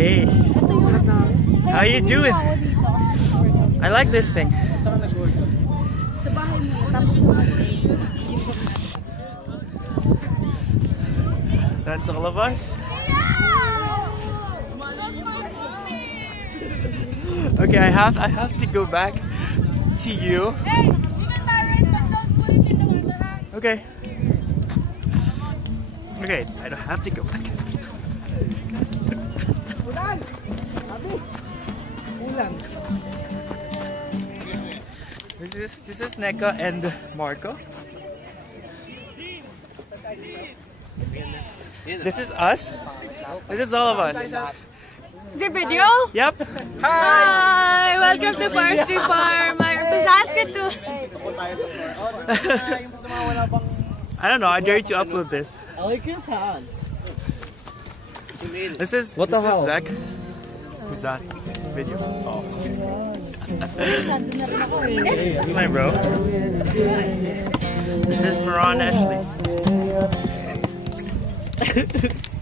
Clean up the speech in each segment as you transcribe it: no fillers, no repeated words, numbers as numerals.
Hey, how you doing? I like this thing. Sa bahay mo, tapos sa birthday. That's all of us. Okay, I have to go back to you. Hey, you can direct but don't put it in the water, ha? Okay. Okay, I don't have to go back. Ulan! Sabi! Ulan! This is Neka and Marco. This is us. This is all of us. The video? Yep. Hi! Welcome to Forestry Farm. Please ask it to... I don't know. I dare you to upload this. I like your pants. This is Zach. Who's that? Video. Oh, okay. This is my bro. This is Maron Ashley.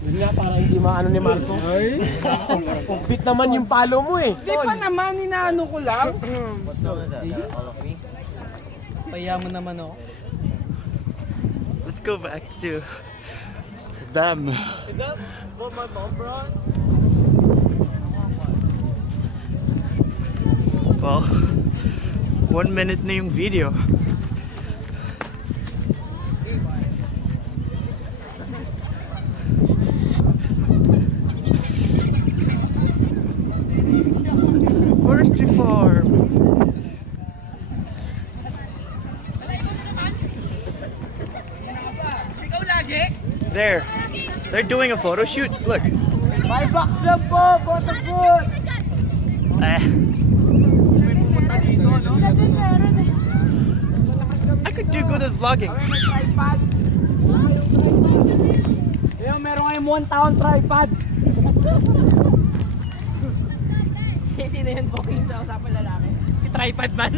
Yun nga, parang hindi maano ni Marco. Ay! Kumpit naman yung palo mo eh. Di pa naman, inaano ko lang. Payaman naman ako. Let's go back to them. Is that what my mom brought? Well, 1 minute na yung video. Forestry Farm. There. They're doing a photo shoot. Look. May backsab po! Bota po! I could do good at vlogging. Tripod! Yung meron kayong 1 taon tripod! Sino yun booking sa usapan lalaki? Si tripod man!